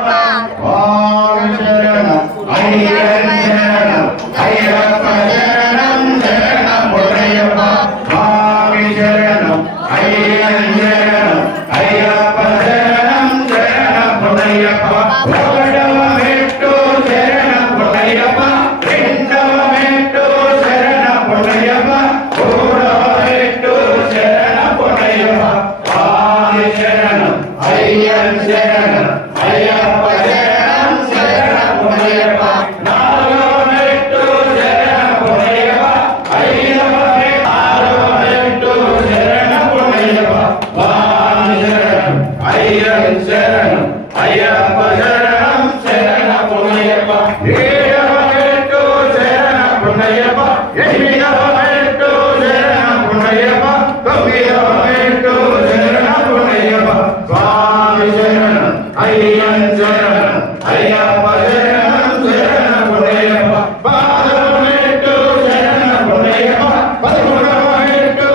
స్వామి శరణం అయ్యప్ప శరణం అయ్యప్ప శరణం శరణమయ్యప్ప స్వామి శరణం అయ్యప్ప శరణం అయ్యప్ప శరణం శరణమయ్యప్ప ఒకటవ మెట్టు శరణమయ్యప్ప రెండవ మెట్టు శరణమయ్యప్ప మూడవ మెట్టు శరణమయ్యప్ప స్వామి శరణం అయ్యప్ప శరణం అయ్యప్ప శరణం శరణమయ్యప్ప నాలుగవ మెట్టు శరణమయ్యప్ప ఐదవ ఆరవ మెట్టు శరణమయ్యప్ప స్వామి శరణం అయ్యప్ప శరణం అయ్యప్ప శరణం శరణమయ్యప్ప ఏడవ మెట్టు శరణమయ్యప్ప ఎనిమిదవ మెట్టు శరణమయ్యప్ప తొమ్మిదవ మెట్టు శరణమయ్యప్ప స్వామి శరణం అయ్యప్ప శరణం అయ్యప్ప శరణం శరణమయ్యప్ప పదవ మెట్టు శరణమయ్యప్ప పదమూడవ మెట్టు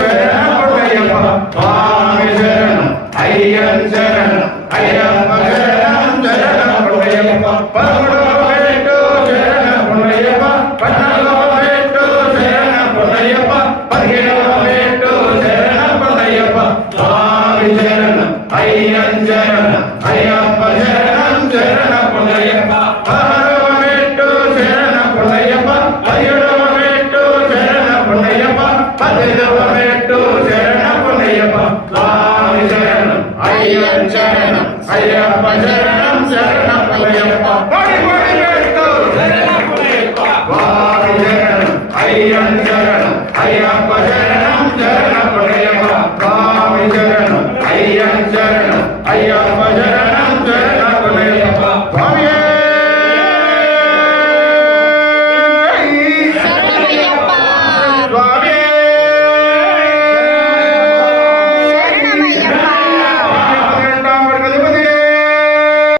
శరణమయ్యప్ప స్వామి శరణం అయ్యప్ప శరణం అయ్యప్ప శరణం శరణమయ్యప్ప పదమూడవ మెట్టు శరణమయ్యప్ప పద్నాలుగవ మెట్టు శరణమయ్యప్ప పదిహేడవ మెట్టు శరణమయ్యప్ప స్వామి శరణం అయ్యప్ప శరణం అయ్యప్ప శరణం శరణమయ్యప్ప పదహారవ మెట్టు శరణమయ్యప్ప పదిహేడవ మెట్టు శరణమయ్యప్ప పద్దెనిమిదవ మెట్టు శరణమయ్యప్ప స్వామి శరణం అయ్యప్ప శరణం అయ్యప్ప శరణం శరణమయ్యప్ప పడి మెట్టు శరణమయ్యప్ప స్వామి శరణం అయ్యప్ప శరణం అయ్యప్ప శరణం